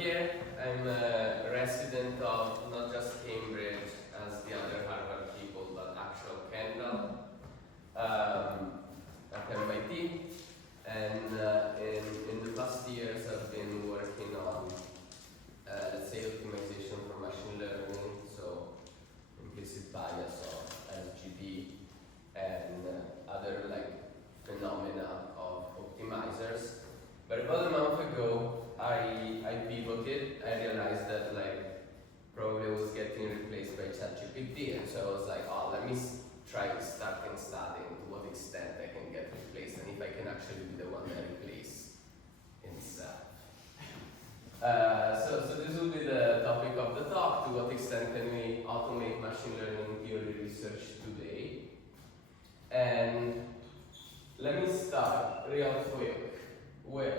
here. I'm a resident of not just Cambridge as the other Harvard people, but actual Kendall at MIT. And in the past years, I've been working on, let's say, optimization for machine learning, so implicit bias of SGB and other phenomena of optimizers. But about a month ago, I pivoted. I realized that probably I was getting replaced by ChatGPT, and so I was like, oh, let me try starting studying to what extent I can get replaced, and if I can actually be the one that replaces himself. So this will be the topic of the talk: to what extent can we automate machine learning theory research today? And let me start real quick with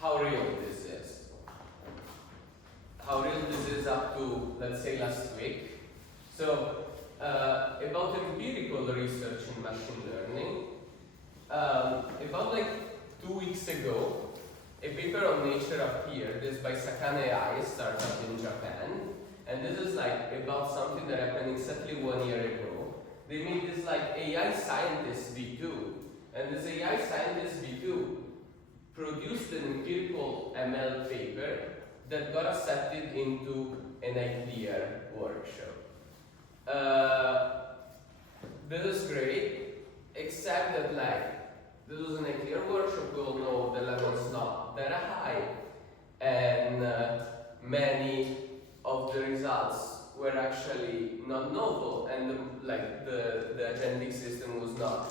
how real this is. How real this is up to, let's say, last week. So, about empirical research in machine learning, about 2 weeks ago, a paper on Nature appeared. This by Sakane AI, startup in Japan. And this is about something that happened exactly 1 year ago. They made this AI scientist V2. And this AI scientist V2 produced an empirical ML paper that got accepted into an ICLR workshop. This is great, except that this was an ICLR workshop. We all know the level is not that high, and many of the results were actually not novel, and the agentic system was not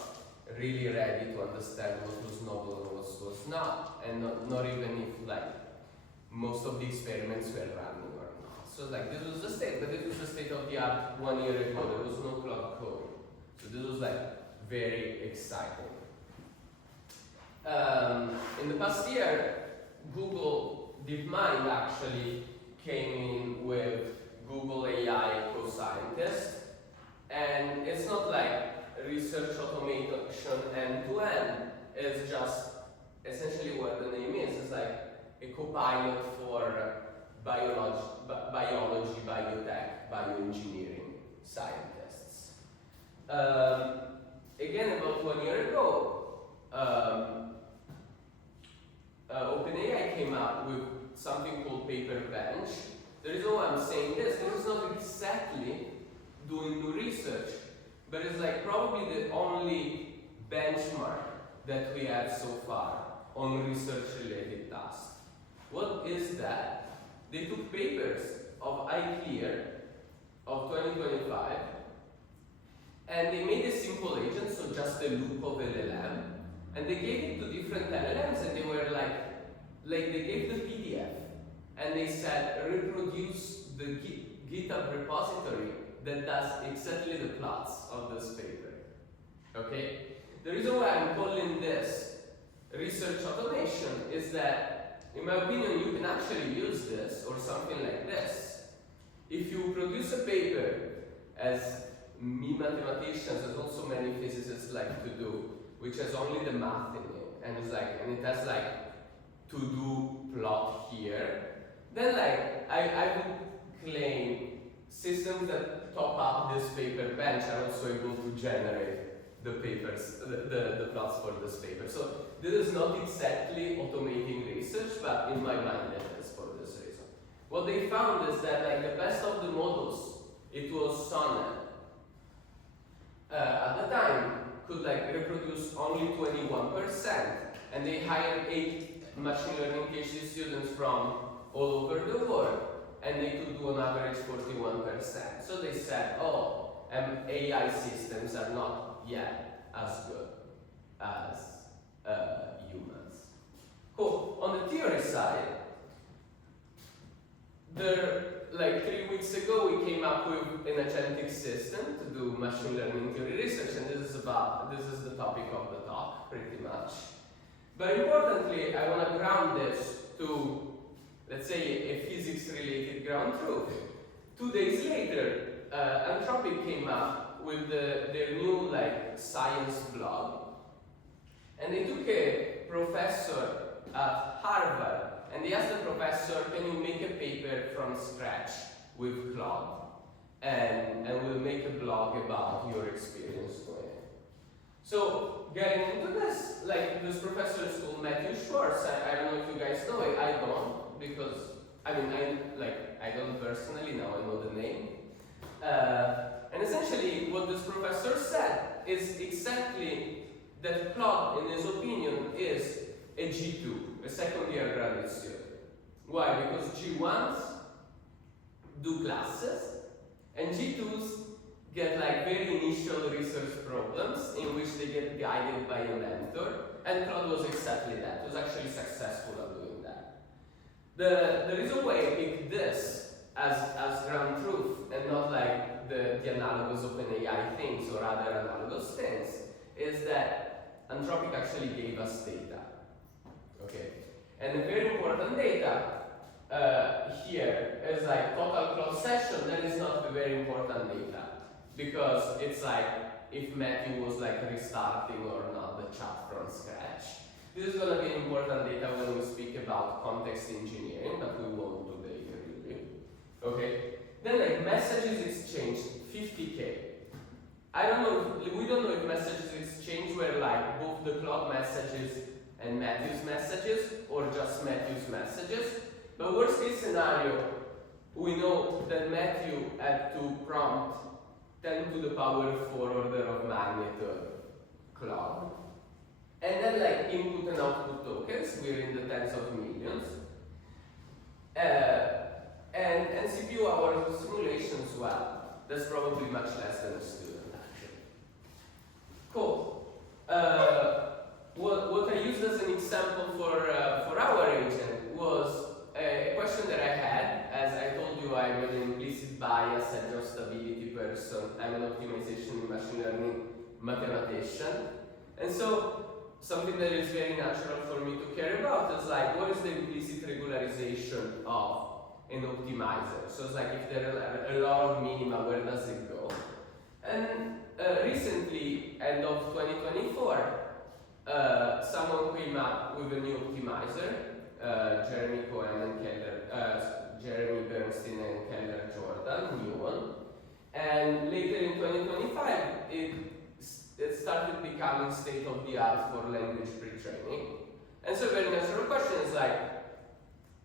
really ready to understand what was novel and what was not, and not even if most of the experiments were running or not. So this was the state, but it was the state of the art 1 year ago. There was no cloud code, so this was very exciting. In the past year, Google DeepMind actually came in with Google AI co-scientist, and it's not research automation end-to-end. It's just essentially what the name is. It's a co-pilot for biology, biotech, bioengineering scientists. Again, about 1 year ago, OpenAI came up with something called Paper Bench. The reason why I'm saying this is not exactly doing new research, but it's probably the only benchmark that we have so far on research-related tasks. What is that? They took papers of ICLR of 2025, and they made a simple agent, so just a loop of LLM, and they gave it to different LLMs, and they were they gave the PDF, and they said, reproduce the GitHub repository that does exactly the plots of this paper. Okay? The reason why I'm calling this research automation is that, in my opinion, you can actually use this or something like this. If you produce a paper, as me mathematicians, as also many physicists like to do, which has only the math in it, and it has to do plot here, then I would claim systems that top up this paper bench are also able to generate the papers, the plots for this paper. So this is not exactly automating research, but in my mind it is for this reason. What they found is that the best of the models, it was Sonnet, at the time could reproduce only 21%, and they hired 8 machine learning PhD students from all over the world, and they could do on average 41%. So they said, oh, AI systems are not yet as good as humans. Cool. On the theory side, there, 3 weeks ago, we came up with an agentic system to do machine learning theory research, and this is the topic of the talk, pretty much. But importantly, I want to ground this to, let's say, a physics-related ground truth. 2 days later, Anthropic came up with their new like science blog, and they took a professor at Harvard, and they asked the professor, can you make a paper from scratch with Claude? And we'll make a blog about your experience with it. So getting into this, like this professor is called Matthew Schwartz. I don't know if you guys know it. I don't, because I mean I don't personally now. I know the name. And essentially, what this professor said is exactly that Claude, in his opinion, is a G2, a second-year graduate student. Why? Because G1s do classes, and G2s get like very initial research problems in which they get guided by a mentor, and Claude was exactly that. He was actually successful at doing that. The reason why I picked this as ground truth and not like the analogous OpenAI things or other analogous things is that Anthropic actually gave us data. Okay, and the very important data here is like total cloud session. That is not the very important data because it's like if Matthew was like restarting or not the chat from scratch. This is going to be important data when we speak about context engineering, but we won't today really. Okay, then like messages exchanged 50K. I don't know. We don't know if messages exchanged were like both the Claude messages and Matthew's messages, or just Matthew's messages. But worst case scenario, we know that Matthew had to prompt 10 to the power 4 order of magnitude Claude. And then like input and output tokens, we're in the tens of millions. And CPU hours of simulation as well. That's probably much less than a student actually. Cool. What I used as an example for our agent was a question that I had. As I told you, I'm an implicit bias adjustability person. I'm an optimization in machine learning mathematician. And so something that is very natural for me to care about is like, what is the implicit regularization of an optimizer? So it's like if there are a lot of minima, where does it go? And recently, end of 2024, someone came up with a new optimizer, Jeremy Cohen and Keller, Jeremy Bernstein and Keller Jordan, Muon. And later in 2025, it started becoming state of the art for language pre-training. And so a very natural question is like,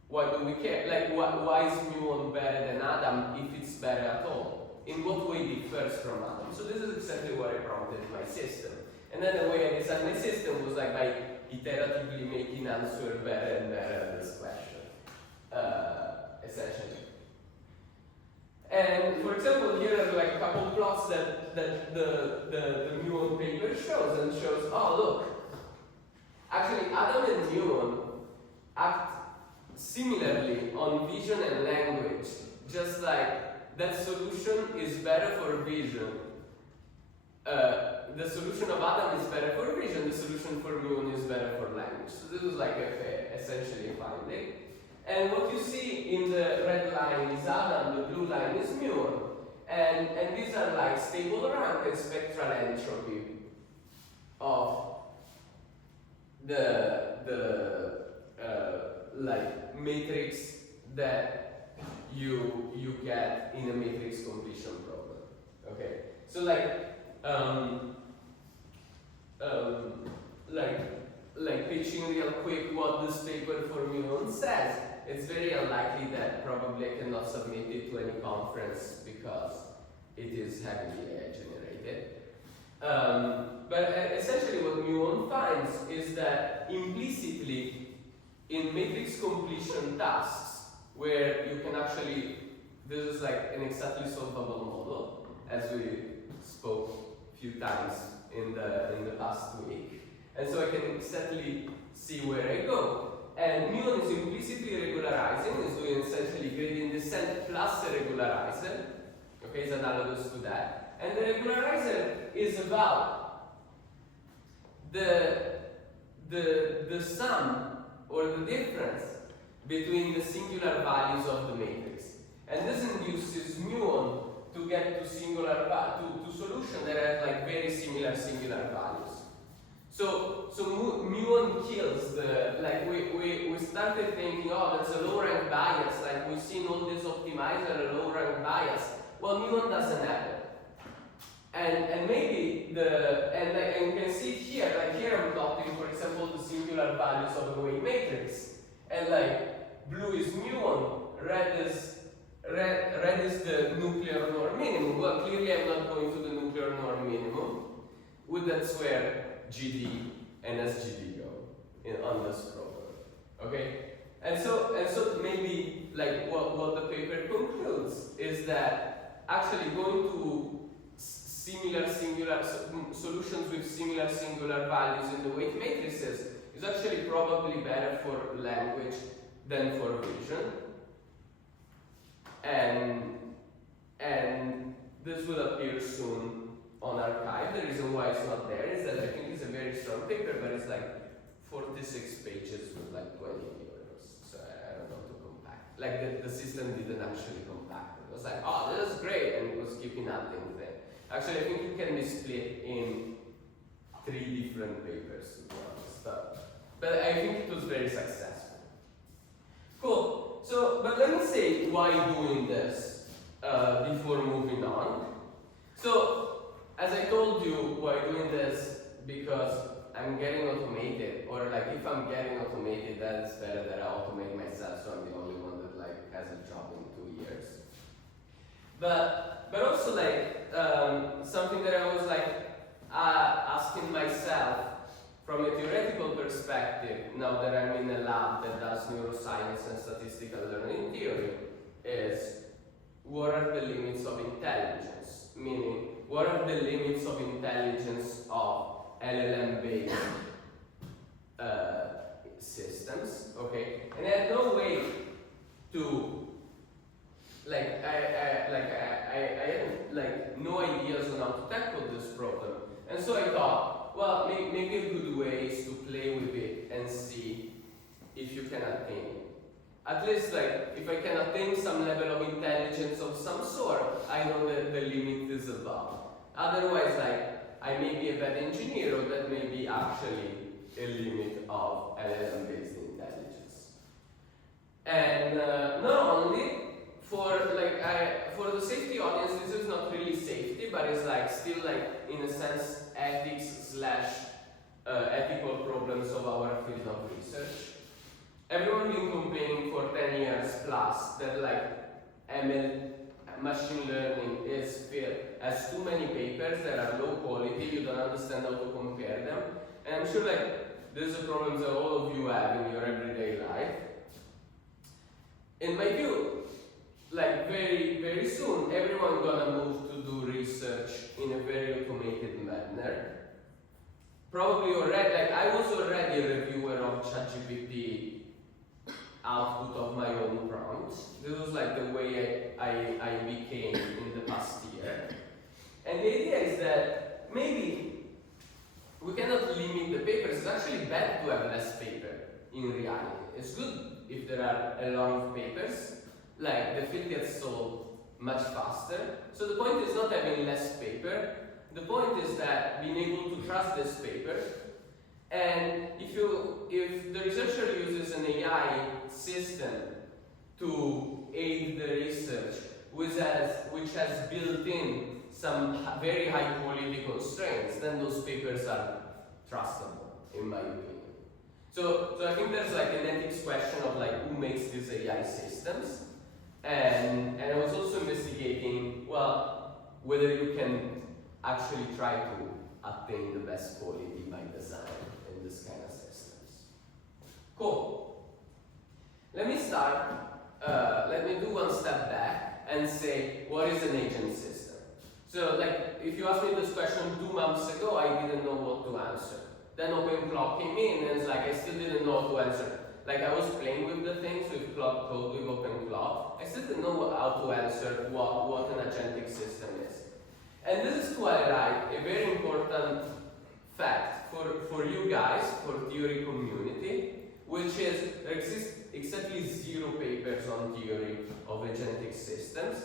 why do we care? Like, why is Muon better than Adam if it's better at all? In what way it differs from Adam? So this is exactly what I prompted my system. And then the way I designed my system was like by iteratively making answer better and better at this question, essentially. And for example, here are like a couple plots that the Muon paper shows, and shows, oh look, actually Adam and Muon act similarly on vision and language, just like that solution is better for vision. The solution of Adam is better for vision, the solution for Muon is better for language. So this was like essentially a finding. And what you see in the red line is Adam, the blue line is Muon. And these are like stable rank and spectral entropy of the like matrix that you get in a matrix completion problem. Okay, so like pitching real quick what this paper for Muon says. It's very unlikely that probably I cannot submit it to any conference because it is heavily AI generated. But essentially what Muon finds is that implicitly in matrix completion tasks, where you can actually, this is like an exactly solvable model, as we spoke a few times in the past week. And so I can exactly see where I go. And Muon is implicitly regularizing, is doing essentially gradient descent plus a regularizer. Okay, it's analogous to that. And the regularizer is about the sum or the difference between the singular values of the matrix. And this induces Muon to get to to solution that have like very similar values. So muon kills the, like we started thinking, oh, that's a low rank bias, like we've seen all this optimizer, a low rank bias. Well, muon doesn't have it. And maybe and you can see it here, like here I'm plotting, for example, the singular values of the weight matrix. And like blue is muon, red is the nuclear norm minimum. Well, clearly I'm not going to the nuclear norm minimum. That's where GD and SGD go on this problem. Okay? And so maybe like what the paper concludes is that actually going to singular solutions with similar singular values in the weight matrices is actually probably better for language than for vision. And this will appear soon on arXiv. The reason why it's not there is that I think it's a very strong paper, but it's like 46 pages with like 20 euros. So I don't know to compact. Like the system didn't actually compact. It was like, oh, this is great, and it was keeping adding thing. Actually, I think it can be split in 3 different papers, to be honest. But I think it was very successful. Cool. So, but let me say why doing this before moving on. So, as I told you, why doing this? Because I'm getting automated, or like if I'm getting automated, that's better that I automate myself, so I'm the only one that like has a job in 2 years. But also like something that I was like asking myself from a theoretical perspective, now that I'm in a lab that does neuroscience and statistical learning theory, is what are the limits of intelligence? Meaning, what are the limits of intelligence of LLM-based systems? Okay, and I had no way to like I had like no ideas on how to tackle this problem, and so I thought, well, maybe a good way is to play with it and see if you can attain it. At least, like, if I can attain some level of intelligence of some sort, I know that the limit is above. Otherwise, like, I may be a bad engineer, or that may be actually a limit of LLM-based intelligence. And not only for the safety audience, this is not really safety, but it's like still like in a sense ethics / ethical problems of our field of research. Everyone been complaining for 10 years plus that like ML machine learning has too many papers that are low quality, you don't understand how to compare them. And I'm sure like these are problems that all of you have in your everyday life. In my view, like very soon, everyone gonna move to do research in a very automated manner. Probably already, like I was already a reviewer of ChatGPT output of my own prompts. This was like the way I became in the past year. And the idea is that maybe we cannot limit the papers. It's actually bad to have less paper in reality. It's good if there are a lot of papers, like the field gets solved much faster. So the point is not having less paper. The point is that being able to trust this paper. And if the researcher uses an AI system to aid the research, which has built in some very high quality constraints, then those papers are trustable, in my opinion. So I think there's like an ethics question of like who makes these AI systems, and I was also investigating, well, whether you can actually try to attain the best quality by design in this kind of systems. Cool. Let me start. Let me do one step back and say, what is an agent system? So, like, if you asked me this question 2 months ago, I didn't know what to answer. Then OpenClock came in, and it's like I still didn't know what to answer. Like I was playing with the things with Cloud Code, with OpenClock. I still didn't know how to answer what an agentic system is. And this is to highlight a very important fact for you guys, for theory community, which is there exist exactly 0 papers on theory of agentic systems.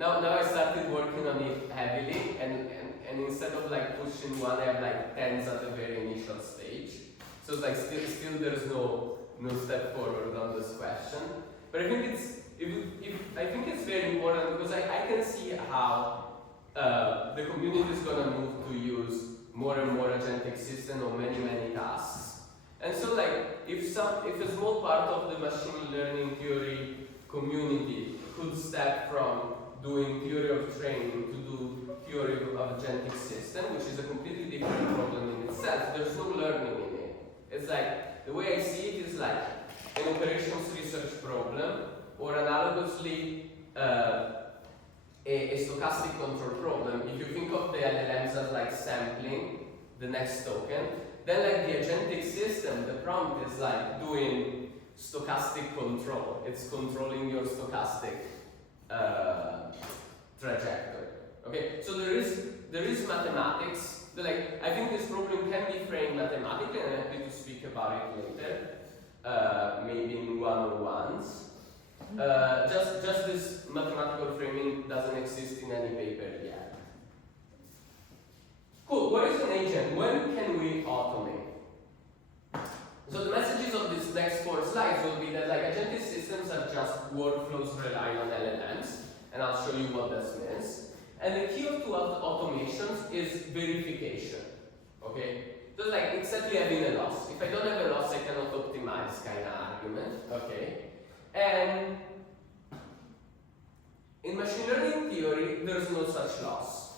Now I started working on it heavily, and instead of like pushing one, I have like tens at the very initial stage. So it's like still there's no step forward on this question. But I think it's very important because I can see how the community is gonna move to use more and more agentic system on many tasks. And so like if a small part of the machine learning theory community could step from doing theory of training to do theory of agentic system, which is a completely different problem in itself. There's no learning in it. It's like, the way I see it is like an operations research problem, or analogously a stochastic control problem. If you think of the LLMs as like sampling the next token, then like the agentic system, the prompt is like doing stochastic control. It's controlling your stochastic trajectory. Okay, so there is mathematics. Like I think this problem can be framed mathematically, and I'm happy to speak about it later, maybe in one-on-ones. Just this mathematical framing doesn't exist in any paper yet. Cool. What is an agent? When can we automate? So the messages of these next 4 slides will be that like agentic systems are just workflows relying on LLMs, and I'll show you what this means. And the key to automations is verification. Okay? So like exactly having a loss. If I don't have a loss, I cannot optimize kind of argument. Okay? And in machine learning theory, there's no such loss.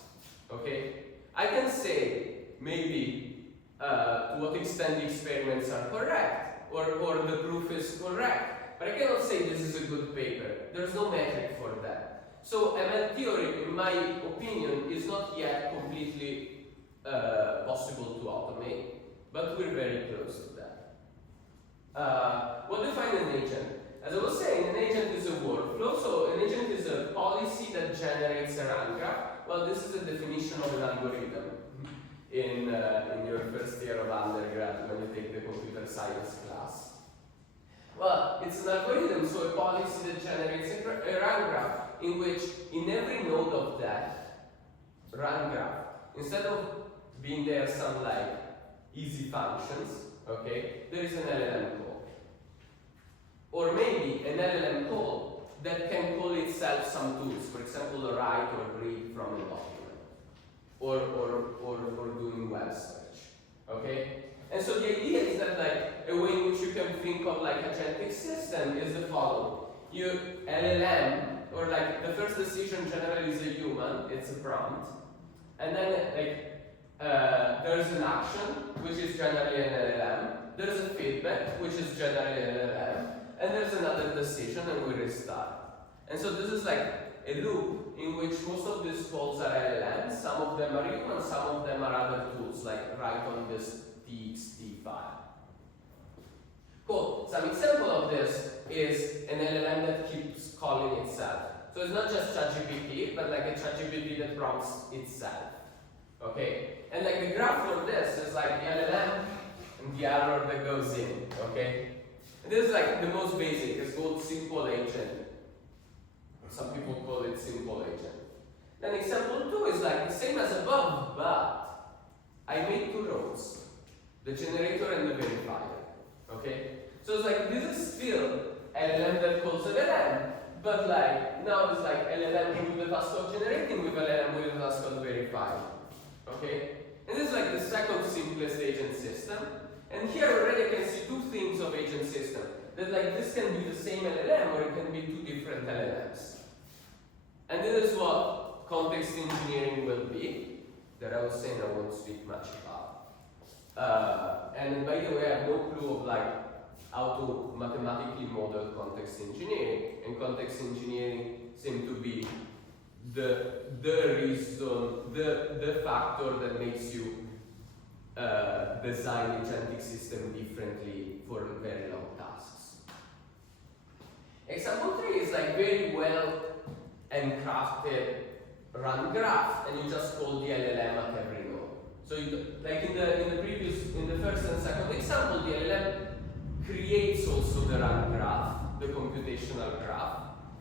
Okay? I can say maybe to what extent the experiments are correct, or the proof is correct, but I cannot say this is a good paper. There's no metric for that. So ML theory, in my opinion, is not yet completely possible to automate, but we're very close to that. What defines an agent? As I was saying, an agent is a workflow. So an agent is a policy that generates a rank graph. Well, this is a definition of an algorithm in your first year of undergrad when you take the computer science class. Well, it's an algorithm, so a policy that generates a rank graph in which in every node of that rank graph, instead of being there some like easy functions, okay, there is an LLM call. Or maybe an LLM call that can call itself some tools, for example, write or read from a document, or doing web search, okay? And so the idea is that like a way in which you can think of like agentic system is the following. You LLM, or like the first decision generally is a human, it's a prompt, and then like there's an action, which is generally an LLM, there's a feedback, which is generally an LLM, and there's another decision, and we restart. And so this is like a loop in which most of these calls are LLMs, some of them are human, some of them are other tools, like write on this txt file. Cool. Some example of this is an LLM that keeps calling itself. So it's not just ChatGPT, but like a ChatGPT that prompts itself. Okay? And like the graph for this is like the LLM and the error that goes in. Okay? And this is like the most basic. It's called simple agent. Some people call it simple agent. Then example 2 is like the same as above, but I made 2 rows. The generator and the verifier. Okay? So it's like this is still LLM that calls LLM, but like now it's like LLM with the task of generating with LLM with the task of verifying. Okay? And this is like the second simplest agent system. And here already I can see 2 things of agent system. That like this can be the same LLM or it can be 2 different LLMs. And this is what context engineering will be, that I was saying I won't speak much about. And by the way, I have no clue of like how to mathematically model context engineering. And context engineering seems to be the reason, the factor that makes you design agentic system differently for very long tasks. Example 3 is like very well crafted run graph, and you just call the LLM at every node. So you, like in the first and second example, the LLM creates also the run graph, the computational graph,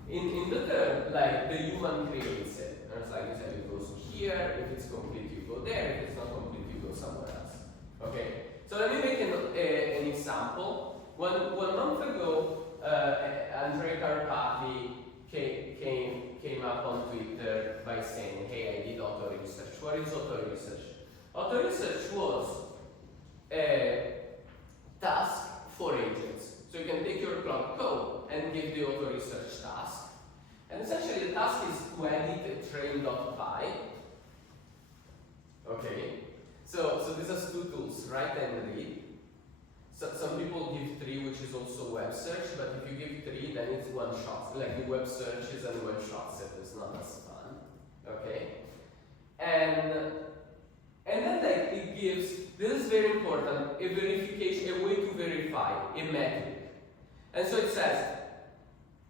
In the third, like the human creates it. And it's like you said, it goes here. If it's complete, you go there. If it's not complete, you go somewhere else. Okay. So let me make an example. One month ago, Andrea Carpati came up on Twitter by saying, "Hey, I did auto research." What is auto research? Auto research was a task for agents. So you can take your Cloud Code and give the auto research task. And essentially the task is to edit a train.py. Okay. So this has two tools, write and read. So some people give 3, which is also web search, but if you give 3, then it's one shot. Like the web searches and web shots, it is not as fun. Okay? And then like it gives, this is very important, a verification, a way to verify, a metric. And so it says,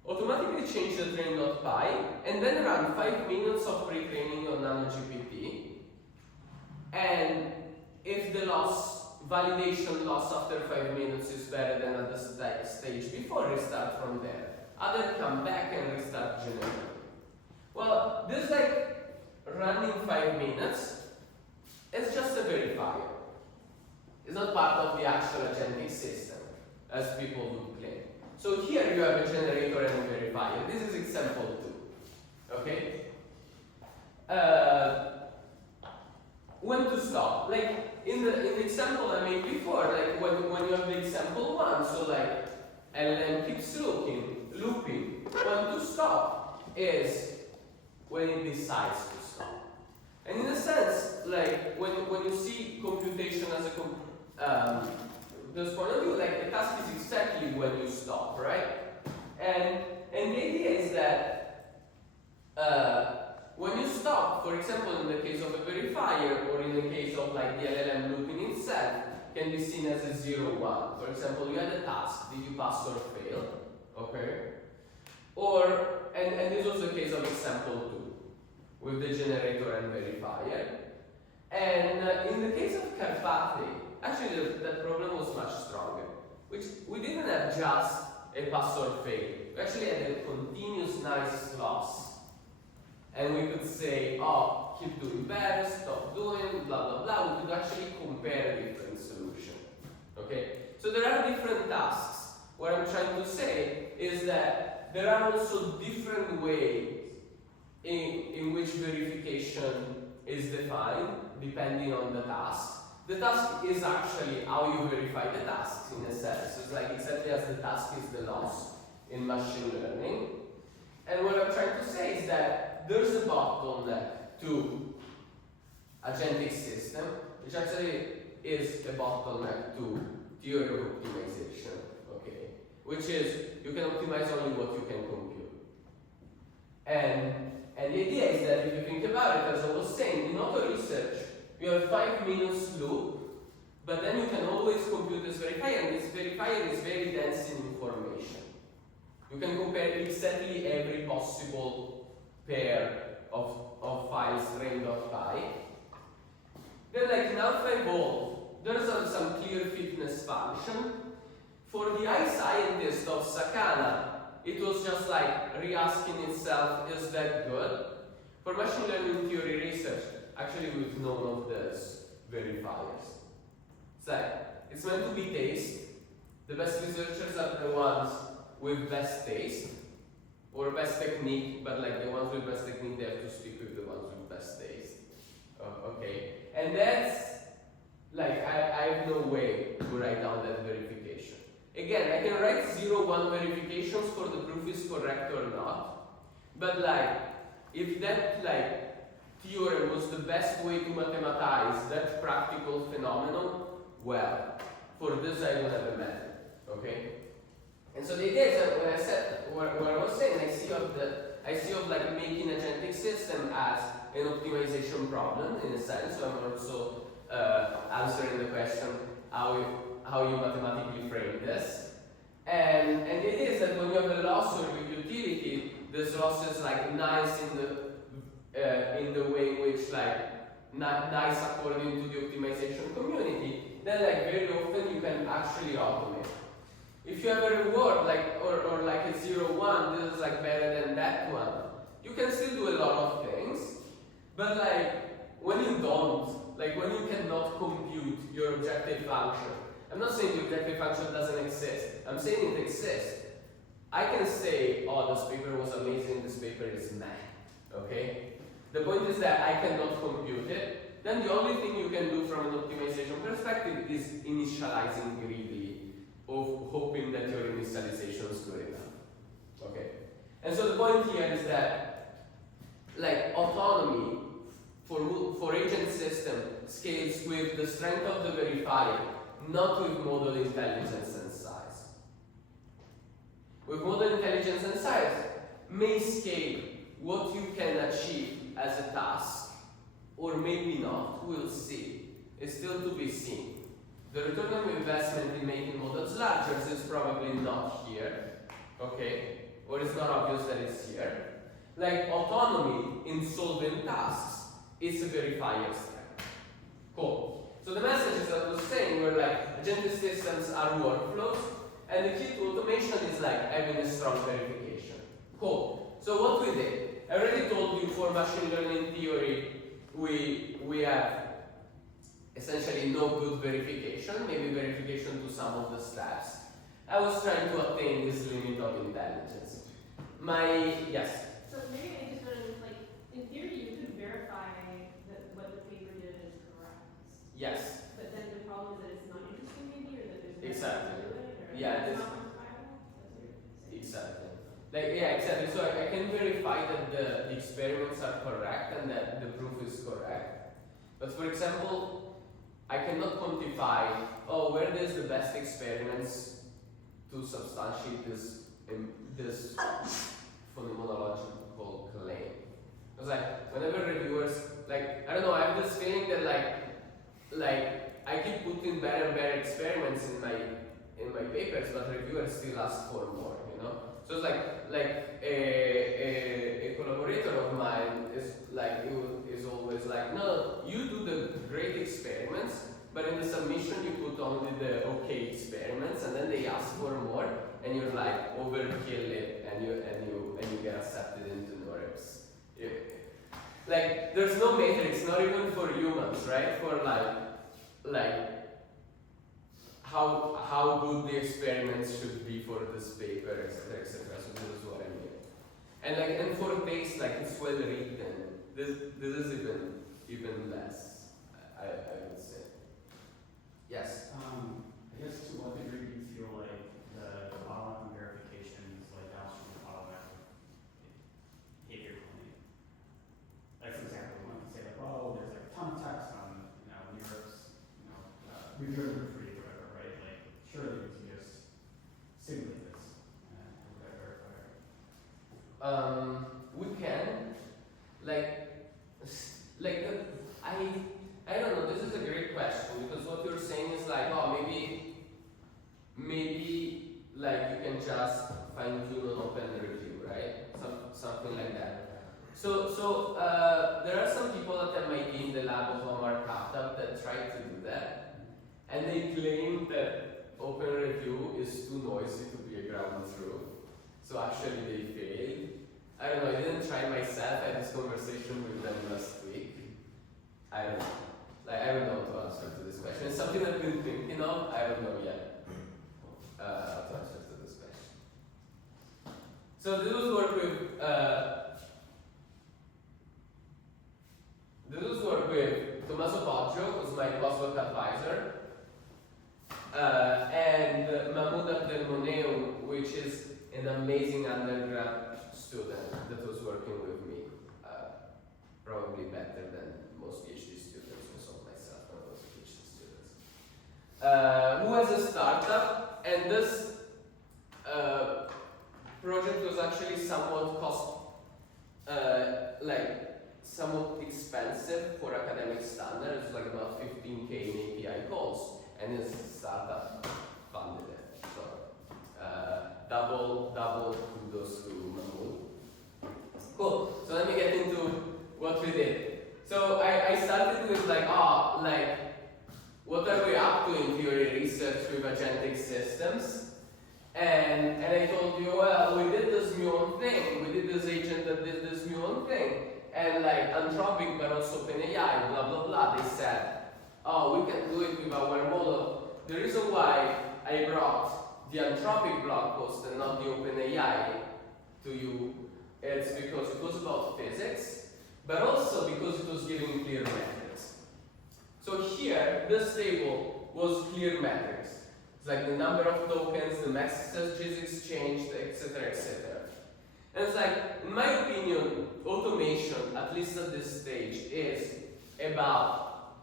automatically change the train.py and then run 5 minutes of pre-training on NanoGPT. And if the validation loss after 5 minutes is better than at the stage before, restart from there. Other come back and restart generating. Well, this like running 5 minutes is just a verifier. It's not part of the actual agentic system, as people would claim. So here you have a generator and a verifier. This is example 2. Okay? When to stop? Like in the example I made before, like when you have the example 1, so like LLM keeps looping. When to stop is when it decides to stop. And in a sense, like when you see computation as a this point of view, like the task is exactly when you stop, right? And the idea is that when you stop, for example, in the case of a verifier, or in the case of like the LLM looping itself, can be seen as a 0-1. For example, you had a task, did you pass or fail? Okay. And this was the case of example 2, with the generator and verifier. And in the case of Carpati, actually that problem was much stronger, which we didn't have just a pass or fail. We actually had a continuous nice loss. And we could say, oh, keep doing better, stop doing, blah, blah, blah. We could actually compare different solutions. Okay? So there are different tasks. What I'm trying to say is that there are also different ways in which verification is defined, depending on the task. The task is actually how you verify the tasks, in a sense. It's like exactly as the task is the loss in machine learning. And what I'm trying to say is that there's a bottleneck to agentic system, which actually is a bottleneck to theory of optimization, okay? Which is, you can optimize only what you can compute. And the idea is that if you think about it, as I was saying, in auto research, you have 5 minutes loop, but then you can always compute this verifier, and this verifier is very dense in information. You can compare exactly every possible pair of files train.py. Then like in AlphaEvolve, there's some clear fitness function. For the iScientist of Sakana, it was just like re-asking itself, is that good? For machine learning theory research, actually we've known of those verifiers. It's like, it's meant to be taste. The best researchers are the ones with best taste, or best technique, but like the ones with best technique, they have to speak with the ones with best taste. Okay, and that's like I have no way to write down that verification. Again, I can write 0-1 verifications for the proof is correct or not, but like if that like theorem was the best way to mathematize that practical phenomenon, well, for this I don't have a method. Okay. And so the idea is that when I said what I was saying, I see of like making a agentic system as an optimization problem in a sense. So I'm also answering the question how you mathematically frame this. And the idea is that when you have a loss or utility, this loss is like nice in the way in which like nice according to the optimization community. Then like very often you can actually automate. If if you have a reward or like a 0, 1, this is like better than that one. You can still do a lot of things, but like when you don't, like when you cannot compute your objective function, I'm not saying the objective function doesn't exist, I'm saying it exists. I can say, oh, this paper was amazing, this paper is meh, okay? The point is that I cannot compute it. Then the only thing you can do from an optimization perspective is initializing greedily, of hoping that your initialization is good enough, okay? And so the point here is that, like, autonomy for agent system scales with the strength of the verifier, not with model intelligence and size. With model intelligence and size, may scale what you can achieve as a task, or maybe not, we'll see. It's still to be seen. The return on investment in making models larger is probably not here, okay? Or it's not obvious that it's here. Like autonomy in solving tasks is a verifier strength. Cool. So the messages that I was saying were like agentic systems are workflows, and the key to automation is like having a strong verification. Cool. So what we did, I already told you for machine learning theory, we have essentially no good verification, maybe verification to some of the steps. I was trying to attain this limit of intelligence. Yes? So maybe I just want to, like, in theory you could verify that what the paper did is correct. Yes. But then the problem is that it's not interesting maybe, or that there's no Exactly. way to do it, or Yeah, it's this, not quantifiable? That's what you're saying. exactly. Like, yeah, exactly. So I can verify that the experiments are correct and that the proof is correct. But for example, I cannot quantify, oh, where there's the best experiments to substantiate this phenomenological claim. Because like, whenever reviewers, like, I don't know, I have this feeling that like I keep putting better and better experiments in my papers, but reviewers still ask for more, you know? So it's like a collaborator of mine is always like, no, you do the great experiments, but in the submission you put only the okay experiments, and then they ask for more, and you're like overkill it, and you get accepted into NeurIPS. Yeah. Like there's no matrix, not even for humans, right? For like how good the experiments should be for this paper, etc., etc. So this is what I mean. And for taste, like it's well written. This is even less, I would say. Yes. I guess to what degree do you feel like the bottleneck in verification is like downstream bottleneck behavior cloning? Like for example, one can say like, well, there's like a ton of text on NeurIPS, return free or whatever, right? Like surely we can just simulate this and verify it. We can, I don't know. This is a great question because what you're saying is like, oh, maybe like you can just fine tune an open review, right? Something like that. So there are some people at MIT in the lab of Omar Khattab that try to do that, and they claim that open review is too noisy to be a ground truth. So actually they failed. I don't know, I didn't try myself. I had this conversation with them last week. I don't know. I don't know how to answer to this question. It's something I've been thinking of. I don't know yet how to answer to this question. So this was work with Tommaso Poggio, who's my postdoc advisor, and Mahmoud Abdelmoneum, which is an amazing undergrad student that was working with me, probably better than most PhD students, also myself when I was a PhD student, who has a startup, and this project was actually somewhat somewhat expensive for academic standards. It was like about 15K in API calls, and his startup funded it. So double kudos to Mahmoud. Cool. So let me get into what we did. So I started with what are we up to in theory research with agentic systems? And I told you, well, we did this muon thing, we did this agent that did this muon thing, and like Anthropic but also OpenAI, blah blah blah, they said, oh, we can do it with our model. The reason why I brought the Anthropic blog post and not the OpenAI to you is because it was about physics, but also because it was giving clear metrics. So here, this table was clear metrics. It's like the number of tokens, the messages exchanged, etc., etc. And it's like, in my opinion, automation, at least at this stage, is about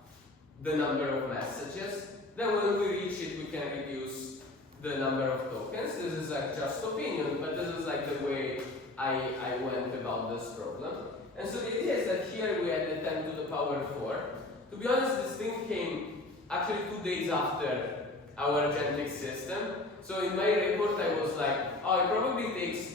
the number of messages. Then when we reach it, we can reduce the number of tokens. This is like just opinion, but this is like the way I went about this problem. And so the idea is that here we had the 10 to the power 4. To be honest, this thing came actually 2 days after our agentic system. So in my report I was like, oh, it probably takes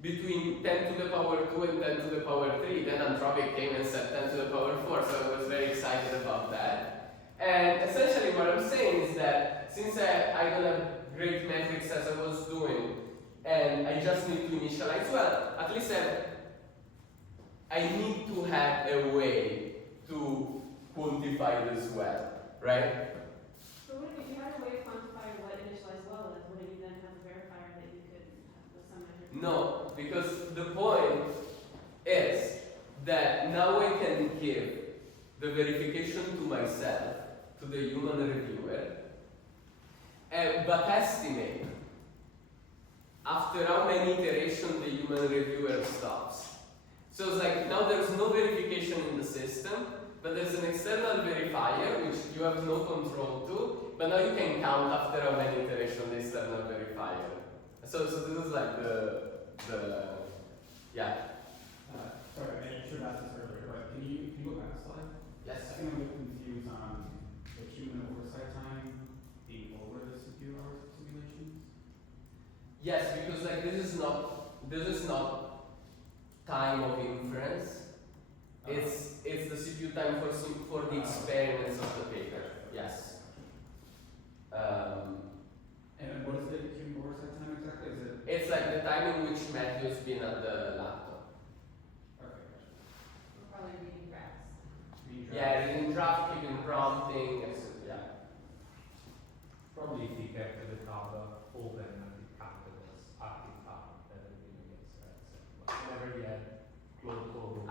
between 10 to the power 2 and 10 to the power 3. Then Anthropic came and said 10 to the power 4, so I was very excited about that. And essentially what I'm saying is that since I don't have great metrics as I was doing, and I just need to initialize, well, at least I need to have a way to quantify this well, right? So what if you had a way of quantifying what initialize well is? Wouldn't you then have a verifier that you could have with some measure? No, because the point is that now I can give the verification to myself, to the human reviewer, but estimate after how many iterations the human reviewer stops. So it's like now there's no verification in the system, but there's an external verifier which you have no control to, but now you can count after how many iterations the external verifier. So this is like the yeah. Sorry, I should have asked this earlier, but can you go back a slide? Yes. I think I'm a bit confused on the human oversight time being over the CPU hours of simulations. Yes, because like this is not time of inference. It's the CPU time for the experiments of the paper. Yes. And what is the human oversight time exactly? Is it? It's like the time in which Matthew's been at the laptop. Okay, gotcha. We're probably reading drafts. Yeah, reading draft, keeping prompting, etc. Yeah. Probably if you kept the cover open and it counted as active cover, that would be the case, right? So whenever you had closed code. I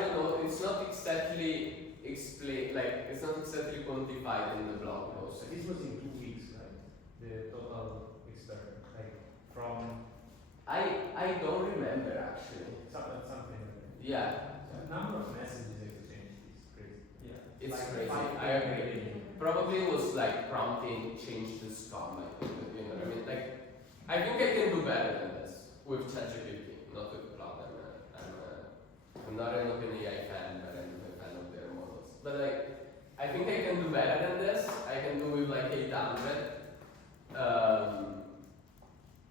don't know. It's not exactly explained. Like it's not exactly quantified in the blog post. So this was in 2 weeks, right? The total experiment, like from I don't remember actually. something like that. Yeah, The number of messages exchanged is crazy. Yeah. it's Like crazy. 5 I agree. Probably it was like prompting change the scum. I think, you know what I mean? Like I think I can do better than this with ChatGPT, not with Cloud. I'm not an OpenAI fan, but I'm a fan of their models. But like I think I can do better than this. I can do with like 800.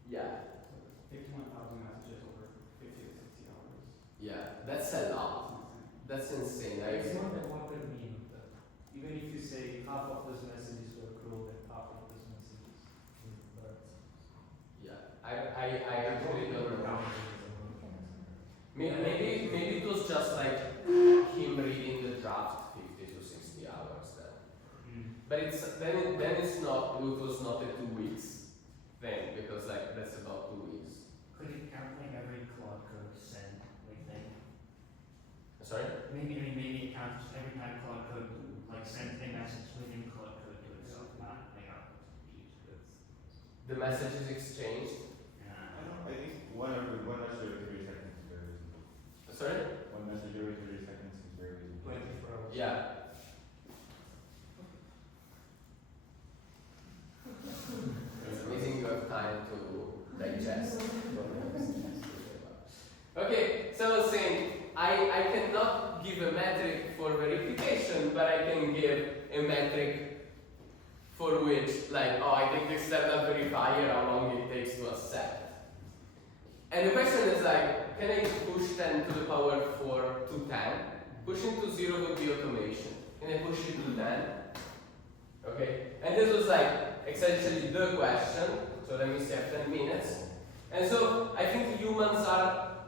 Yeah. 51,000 messages over 50 to 60 hours. Yeah, that's a lot. That's insane. It's not that 1 per minute. Even if you say half of those messages were cruel and half of those messages were Yeah, I actually don't know. Maybe it was just like him reading the draft 50 to 60 hours then. But then it's not. It was not a 2 weeks thing because like that's about 2 weeks. Could it count like every Claude code sent, like thing? Sorry. Maybe it counts every time Claude code like sent a message within Claude code to itself, not like output to the user. The message is exchanged. I think one message every 30 seconds is very reasonable. Sorry. One message every 30 seconds is very reasonable. 24 hours. Yeah. It's amazing you have time to digest. Okay, so I was saying, I cannot give a metric for verification, but I can give a metric for which, like, oh, I take the external verifier, how long it takes to accept. And the question is like, can I push 10 to the power 4 to 10? Pushing to 0 would be automation. Can I push it to 10? Okay, and this was like essentially the question. So let me say 10 minutes. And so I think humans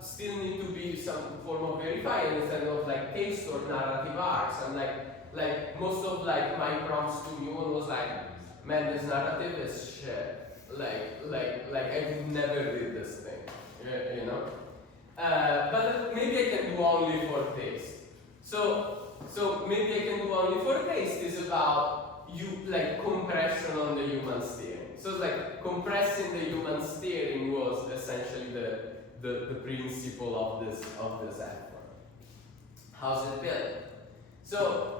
still need to be some form of verifier instead of like taste or narrative arcs. And like most of like my prompts to Human was like, man, this narrative is shit. Like I would never read this thing, you know. But maybe I can do only for taste. So maybe I can do only for taste is about like compression on the human steering. So it's like compressing the human steering was essentially the principle of this effort. How's it built? So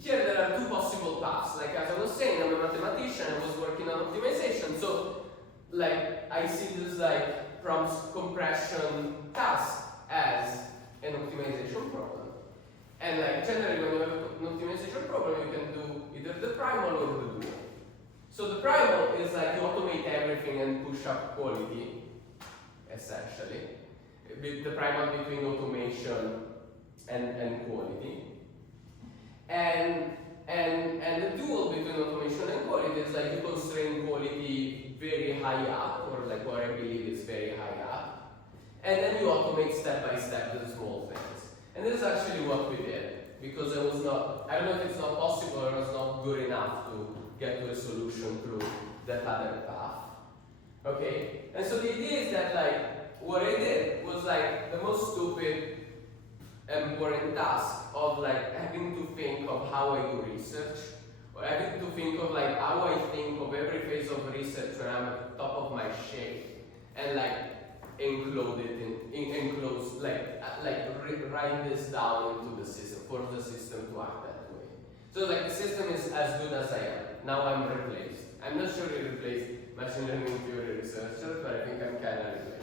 here there are two possible paths. Like as I was saying, I'm a mathematician. I was working on optimization. So like I see this like prompts compression task as an optimization problem. And like generally when you have an optimization problem, you can do either the primal or the dual. So the primal is like you automate everything and push up quality, essentially. The primal between automation and quality. And the dual between automation and quality is like you constrain quality very high up, or like what I believe is very high up. And then you automate step by step the small things. And this is actually what we did, because I don't know if it's not possible or it's not good enough to get to a solution through that other path. Okay? And so the idea is that like, what I did was like the most stupid and boring task of like having to think of how I do research, or having to think of like how I think of every phase of research when I'm at the top of my shape, and like enclose it write this down into the system, for the system to act that way. So like the system is as good as I am. Now I'm replaced. I'm not sure it replaced machine learning theory researchers, but I think I'm kind of replaced.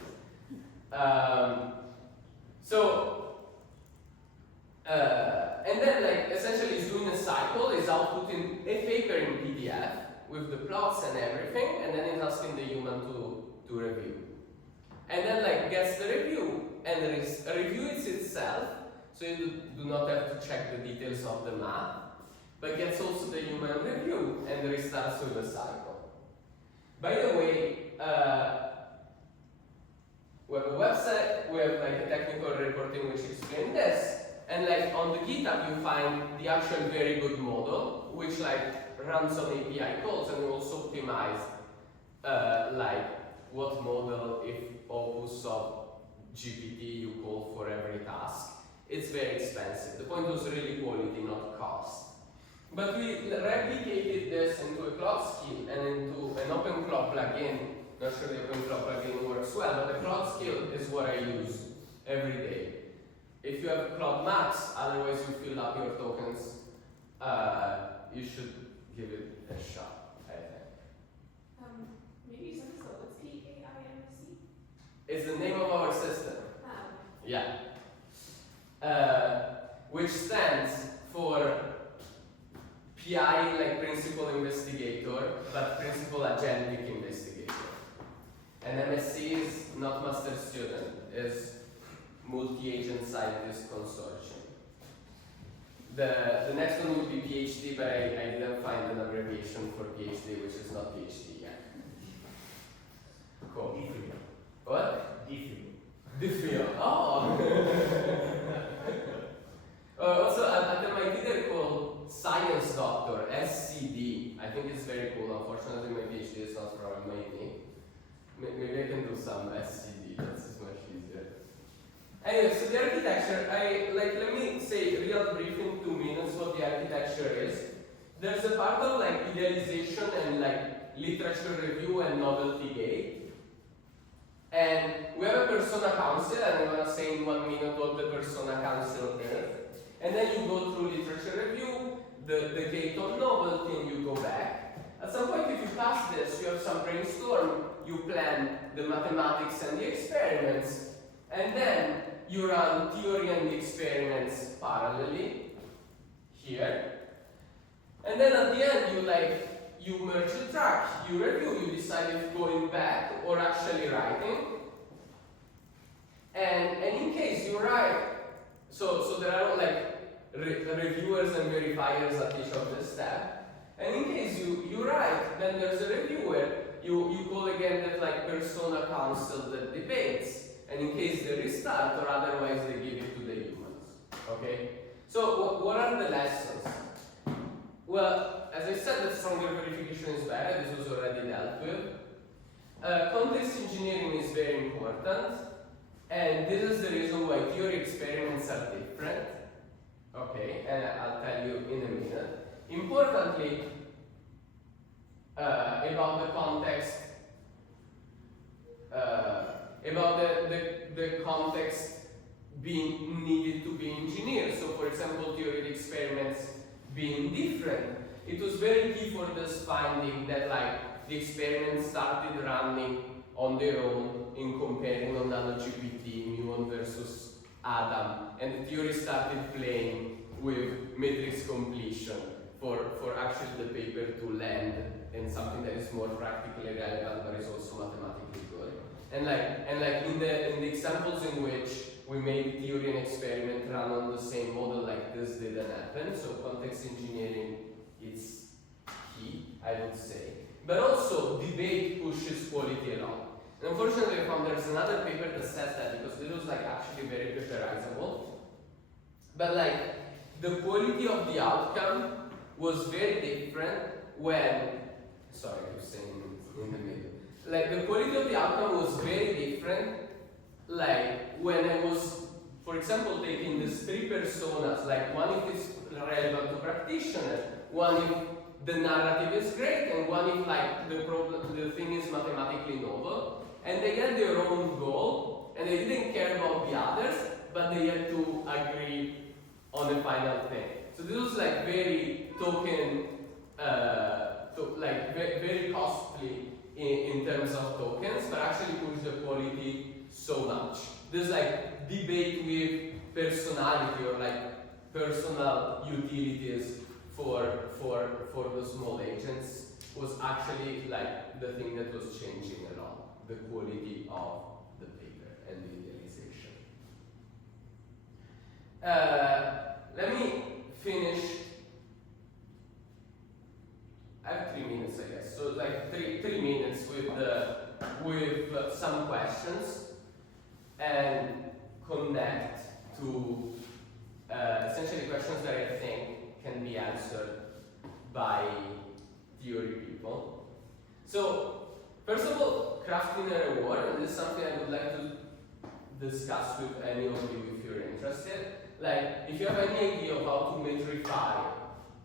And then like essentially it's doing a cycle, is outputting a paper in PDF with the plots and everything, and then it's asking the human to review. And then like gets the review, and reviews itself, so you do not have to check the details of the math, but gets also the human review and restarts with the cycle. By the way, we have a website, we have like a technical reporting which explains this, and like on the GitHub you find the actual very good model, which like runs on API calls, and we also optimize like what model, if opus of GPT you call for every task. It's very expensive. The point was really quality, not cost. But we replicated this into a cloud skill and into an OpenCloud plugin. Not sure the OpenCloud plugin works well, but the cloud skill is what I use every day. If you have Cloud Max, otherwise you fill up your tokens, you should give it a shot, I think. Maybe you said this, but what's PAIMC? It's the name of our system. Yeah. Which stands for PI, like principal investigator, but principal agentic investigator. And MSc is not master student, is multi-agent scientist consortium. The next one would be PhD, but I didn't find an abbreviation for PhD, which is not PhD yet. Cool. What? DPhil. Oh! Also, at MIT they're called Science Doctor, SCD. I think it's very cool. Unfortunately, my PhD is not from MIT. Maybe I can do some SCD, that's much easier. Anyway, so the architecture, let me say real brief in 2 minutes what the architecture is. There's a part of like idealization and like literature review and novelty gate. And we have a persona council, and I'm gonna say in 1 minute what the persona council is. And then you go through literature review, the gate on novelty, and you go back. At some point, if you pass this, you have some brainstorm, you plan the mathematics and the experiments, and then you run theory and the experiments parallelly, here. And then at the end, you merge the track, you review, you decide if going back or actually writing. And in case you write, so there are like reviewers and verifiers at each of the steps. And in case you write, then there's a reviewer. You call again that like persona council that debates, and in case they restart or otherwise they give it to the humans. Okay? So what are the lessons? Well, as I said, that stronger verification is better. This was already dealt with. Context engineering is very important, and this is the reason why theory experiments are different. Okay, and I'll tell you in a minute. Importantly, about the context, about the context being needed to be engineered. So, for example, theory experiments being different, it was very key for this finding that like the experiments started running on their own in comparing on NanoGPT, muon versus Adam, and the theory started playing with matrix completion for actually the paper to land in something that is more practically relevant but is also mathematically good. And like in the examples in which we made theory and experiment run on the same model, like this didn't happen. So context engineering is key, I would say. But also debate pushes quality along. And unfortunately I found there's another paper that says that because it was like actually very paperizable. But like the quality of the outcome was very different when, sorry, I keep saying in the middle. Like the quality of the outcome was very different, like when I was, for example, taking these three personas, like one if it's relevant to practitioner, one if the narrative is great, and one if like the thing is mathematically novel, and they had their own goal, and they didn't care about the others, but they had to agree on the final thing. So this was like very token, very costly in terms of tokens, but actually pushed the quality so much. This like debate with personality or like personal utilities for the small agents was actually like the thing that was changing a lot, the quality of the paper and the idealization. Let me finish. I have 3 minutes, I guess. So like three minutes with some questions and connect to essentially questions that I think can be answered by theory people. So first of all, crafting a reward, and this is something I would like to discuss with any of you if you're interested. Like, if you have any idea of how to metrify,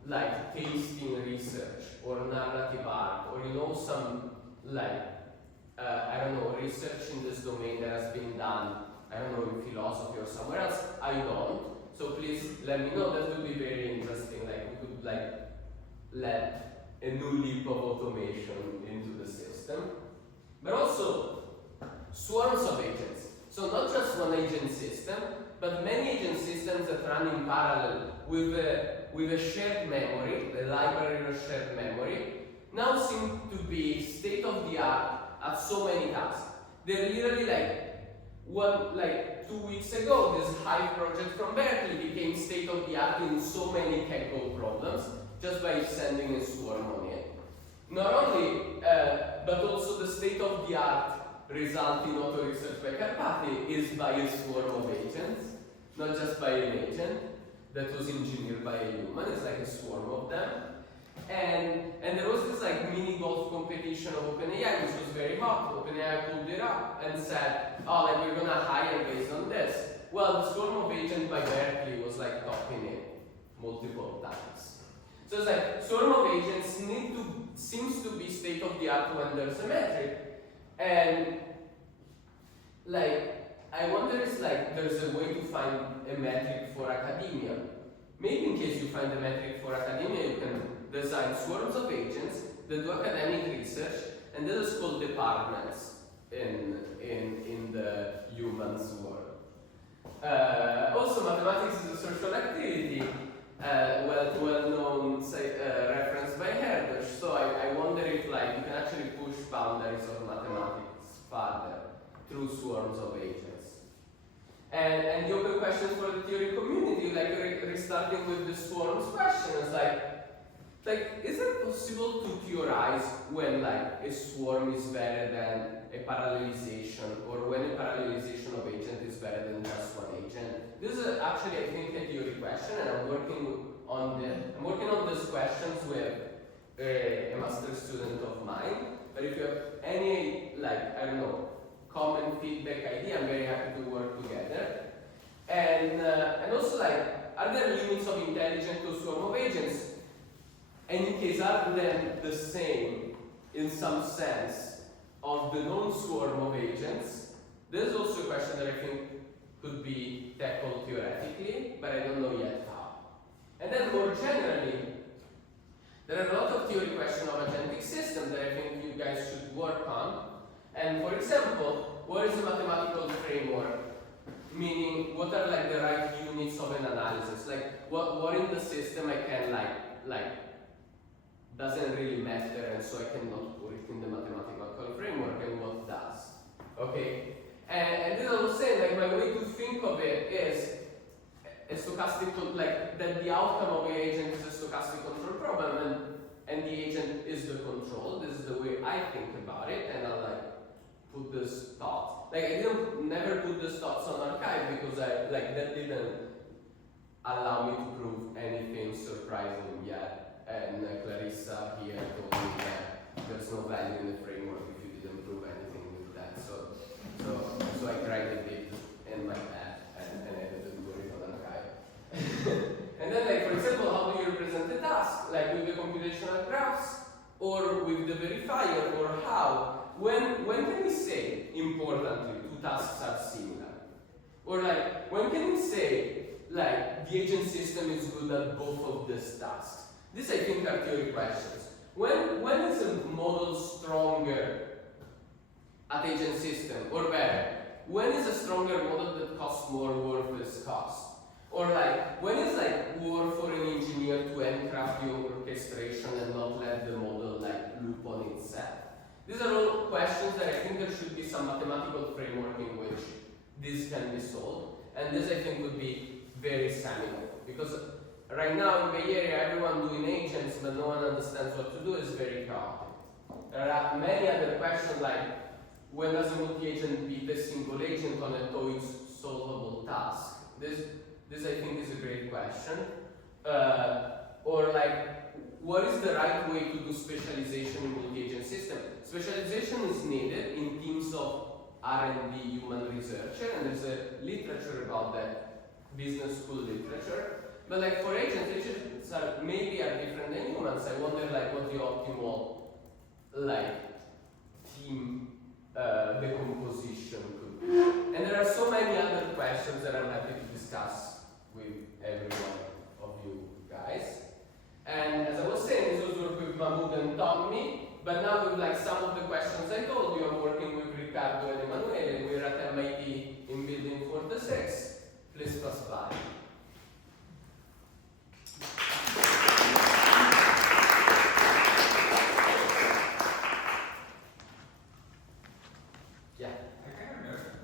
like tasting research or narrative art, or you know some, like, I don't know, research in this domain that has been done, I don't know, in philosophy or somewhere else, I don't. So please let me know, that would be very interesting. Like, we could, like, let a new leap of automation into the system. But also, swarms of agents. So not just one agent system, but many agent systems that run in parallel with a shared memory, the library of shared memory, now seem to be state of the art at so many tasks. They're literally like 2 weeks ago, this Hive project from Berkeley became state of the art in so many Kaggle problems just by sending a swarm on it. Not only, but also the state of the art result in auto research by Karpathy is by a swarm of agents, not just by an agent that was engineered by a human. It's like a swarm of them. And there was this like mini golf competition of OpenAI, which was very hot. OpenAI pulled it up and said, oh, like we're gonna hire based on this. Well, the swarm of agents by Berkeley was like topping it multiple times. So it's like swarm of agents seems to be state of the art when there's a metric. And like I wonder if like there's a way to find a metric for academia. Maybe in case you find a metric for academia, you can design swarms of agents that do academic research, and this is called departments in the humans world. Also, mathematics is a social activity, well-known reference by Herder. So I wonder if like you can actually push boundaries of mathematics farther through swarms of agents. And the open questions for the theory community, like restarting with the swarms question, is like, is it possible to theorize when like a swarm is better than a parallelization, or when a parallelization of agent is better than just one agent? This is actually, I think, a theory question, and I'm working on these questions with a master student of mine. But if you have any, like, I don't know, common feedback idea, I'm very happy to work together. And also, like, are there limits of intelligent to swarm of agents? And in case are them the same in some sense of the known swarm of agents? This is also a question that I think could be tackled theoretically, but I don't know yet how. And then more generally, there are a lot of theory questions of agentic systems that I think you guys should work on. And for example, what is a mathematical framework? Meaning, what are like the right units of an analysis? Like, what in the system I can like doesn't really matter, and so I cannot put it in the mathematical framework, and what does? Okay? And then I was saying, like, my way to think of it is a stochastic, like, that the outcome of the agent is a stochastic control problem, and the agent is the control. This is the way I think about it, and I'll like put this thought. Like, I never put these thoughts on archive because that didn't allow me to prove anything surprising yet. And Clarissa here told me that there's no value in the framework if you didn't prove anything with that. So I tried a bit in my head, and I didn't put it on archive. And then, like, for example, how do you represent the task? Like with the computational graphs, or with the verifier, or how? When can we say, importantly, two tasks are similar? Or like, when can we say, like, the agent system is good at both of these tasks? These, I think, are theory questions. When is a model stronger at agent system, or better? When is a stronger model that costs more worth less cost? Or like, when is like worth for an engineer to handcraft the orchestration and not let the model like loop on itself? These are all questions that I think there should be some mathematical framework in which this can be solved. And this, I think, would be very seminal. Because right now in Bay Area, everyone doing agents, but no one understands what to do, is very chaotic. There are many other questions like, when does a multi-agent beat a single agent on a toy solvable task? This I think is a great question. Or like, what is the right way to do specialization in multi-agent system? Specialization is needed in teams of R&D human researcher, and there's a literature about that, business school literature. But like for agents maybe are different than humans. I wonder like what the optimal like team decomposition could be. And there are so many other questions that I'm happy to discuss with every one of you guys. And as I was saying, this was work with Mahmoud and Tommy, but now with like some of the questions I told you, I'm working with Riccardo and Emanuele. We're at MIT in building 46. Please pass by.